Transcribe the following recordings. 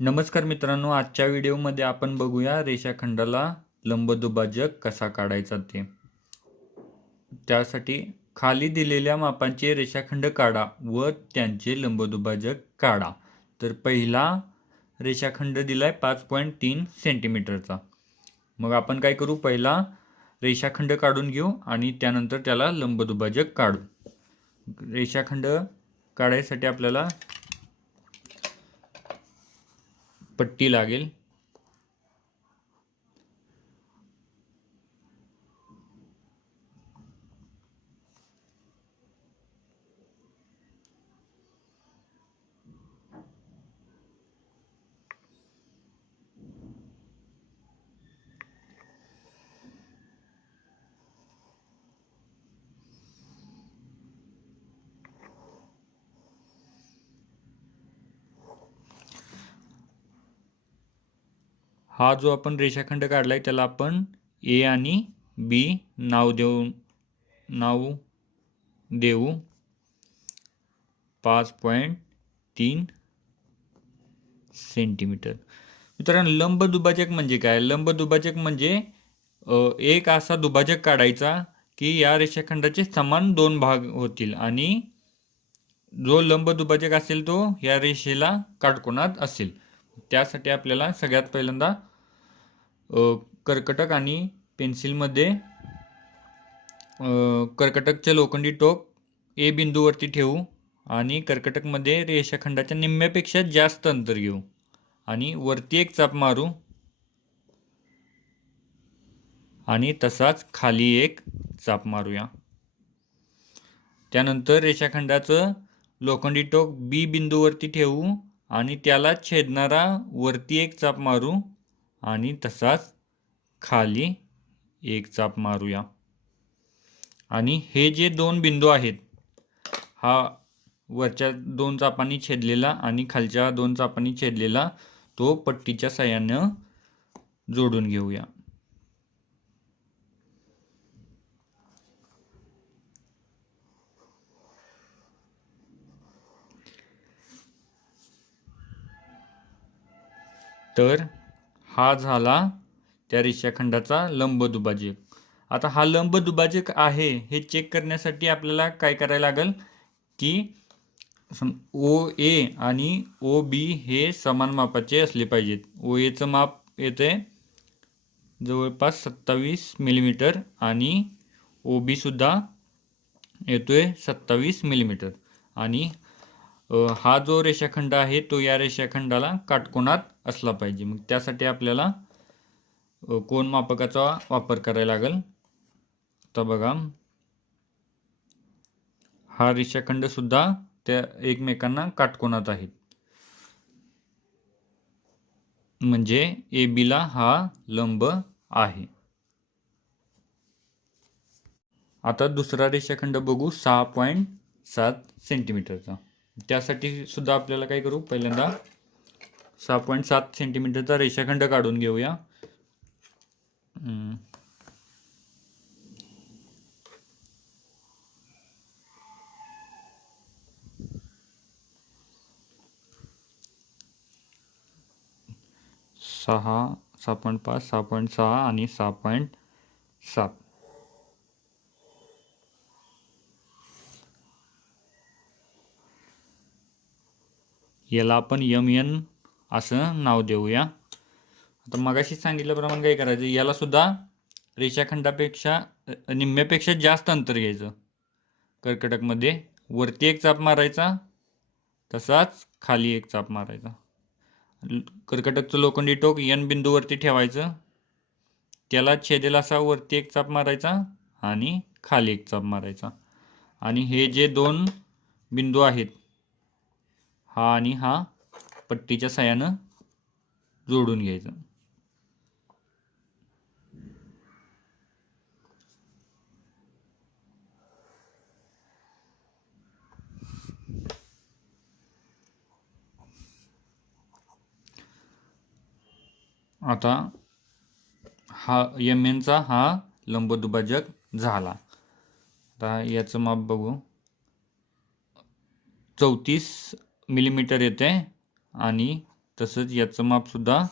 नमस्कार मित्रांनो, आजच्या व्हिडिओमध्ये आपण बघूया रेषाखंडाला लंबदुभाजक कसा काढायचा ते. त्यासाठी खाली दिलेल्या मापांचे रेषाखंड काढा व त्यांचे लंबदुभाजक काढा. तर पहिला रेषाखंड दिलाय 5.3 सेंटीमीटरचा. मग आपण काय करू, पहिला रेषाखंड काढून घेऊ आणि त्यानंतर त्याला लंबदुभाजक काढू. रेषाखंड काढायसाठी आपल्याला पट्टी लागेल. हा जो आपण रेषाखंड काढलाय त्याला आपण ए आणि बी नाव देऊ 5.3 सेंटीमीटर. मित्रांनो, लंबदुभाजक म्हणजे काय? लंबदुभाजक म्हणजे एक असा दुभाजक काढायचा की या रेषाखंडाचे समान दोन भाग होतील आणि जो लंबदुभाजक असेल तो या रेषेला काटकोनात असेल. त्यासाठी आपल्याला सगळ्यात पहिल्यांदा कर्कटक आणि पेन्सिलमध्ये कर्कटकचे लोखंडी टोक ए बिंदूवरती ठेवू आणि कर्कटकमध्ये रेषाखंडाच्या निम्म्यापेक्षा जास्त अंतर घेऊ आणि वरती एक चाप मारू आणि तसाच खाली एक चाप मारूया. त्यानंतर रेषाखंडाचं लोखंडी टोक बी बिंदूवरती ठेवू आणि त्याला छेदणारा वरती एक चाप मारू आणि तसाच खाली एक चाप मारूया. आणि हे जे दोन बिंदू आहेत, हा वरच्या दोन चापांनी छेदलेला आणि खालच्या दोन चापांनी छेदलेला, तो पट्टीच्या साहाय्यानं जोडून घेऊया. तर हा झाला त्या रेषाखंडाचा लंबदुभाजक. आता हा लंबदुभाजक आहे हे चेक करण्यासाठी आपल्याला काय करायला लागेल की ओ ए आणि ओ बी हे समान मापाचे असले पाहिजेत. ओ एचं माप येते जवळपास 27 मिलीमीटर आणि ओ बी सुद्धा येतोय 27 मिलीमीटर. आणि हा जो रेषाखंड आहे तो या रेषाखंडाला काटकोनात असला पाहिजे. मग त्यासाठी आपल्याला कोन मापकाचा वापर करायला लागेल. तर बघा, हा रेषाखंड सुद्धा त्या एकमेकांना काटकोनात आहेत, म्हणजे ए बी ला हा लंब आहे. आता दुसरा रेषाखंड बघू 6.7 सेंटीमीटरचा. त्यासाठी सुद्धा आपल्याला काय करू, पहिल्यांदा 6.7 सेंटीमीटरचा रेषाखंड काढून घेऊया. सहा 6.5 6.6 आणि 6.7. याला आपण MN असं नाव देऊया. आता मगाशी सांगितल्याप्रमाणे काय करायचं, याला सुद्धा रेषाखंडापेक्षा निम्म्यापेक्षा जास्त अंतर घ्यायचं. कर्कटकमध्ये वरती एक चाप मारायचा, तसाच खाली एक चाप मारायचा. कर्कटकचं लोखंडी टोक N बिंदूवरती ठेवायचं, त्याला छेदेल असा वरती एक चाप मारायचा आणि खाली एक चाप मारायचा. आणि हे जे दोन बिंदू आहेत, हा आणि हा, पट्टीच्या साहाय्यानं जोडून घ्यायचं. आता हा MNचा हा लंबदुभाजक झाला. आता याचं माप बघू, 34 मिलीमीटर येते आणि तसंच याचं माप सुद्धा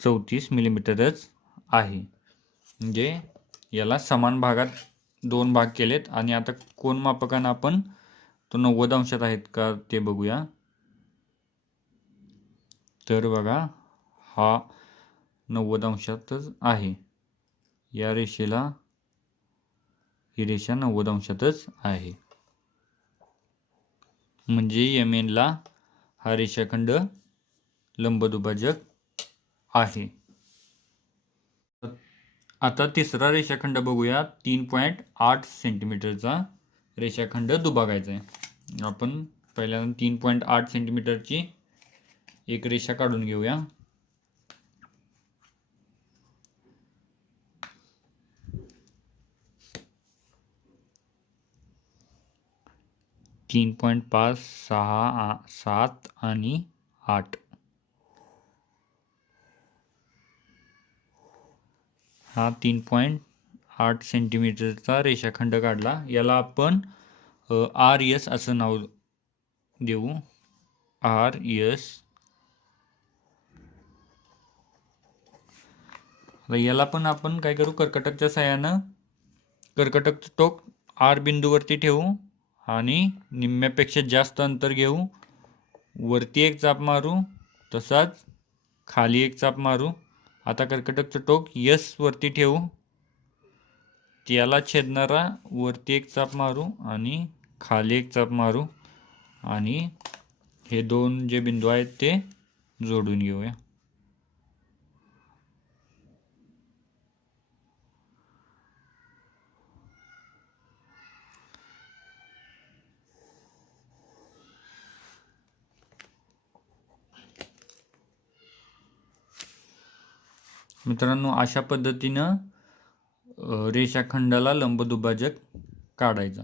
34 मिलीमीटरच आहे. म्हणजे याला समान भागात 2 भाग केलेत. आणि आता कोन मापकानं आपण तो 90 अंशात आहेत का ते बघूया. तर बघा, हा 90 अंशातच आहे. या रेषेला ही रेषा 90 अंशातच आहे. म्हणजे MN ला हा रेषाखंड लंबदुभाजक आहे. आता तिसरा रेषाखंड बघूया. 3.8 सेंटीमीटरचा रेषाखंड दुभागायचा आहे. आपण पहिल्यांदा 3.8 सेंटीमीटरची एक रेषा काढून घेऊया. तीन 3.5, 6, 7 आणि 8. हा 3.8 सेंटीमीटरचा रेषाखंड काढला. याला आपण RS असं नाव देऊ. RS. याला पण आपण काय करू, कर्कटकच्या साहाय्यानं कर्कटकचं टोक R बिंदूवरती ठेवू आणि निम्म्यापेक्षा जास्त अंतर घेऊ. वरती एक चाप मारू, तसाच खाली एक चाप मारू. आता कर्कटकचं टोक S वरती ठेवू, त्याला छेदणारा वरती एक चाप मारू आणि खाली एक चाप मारू आणि हे दोन जे बिंदू आहेत ते जोडून घेऊया. मित्रांनो, अशा पद्धतीनं रेषाखंडाला लंबदुभाजक काढायचा.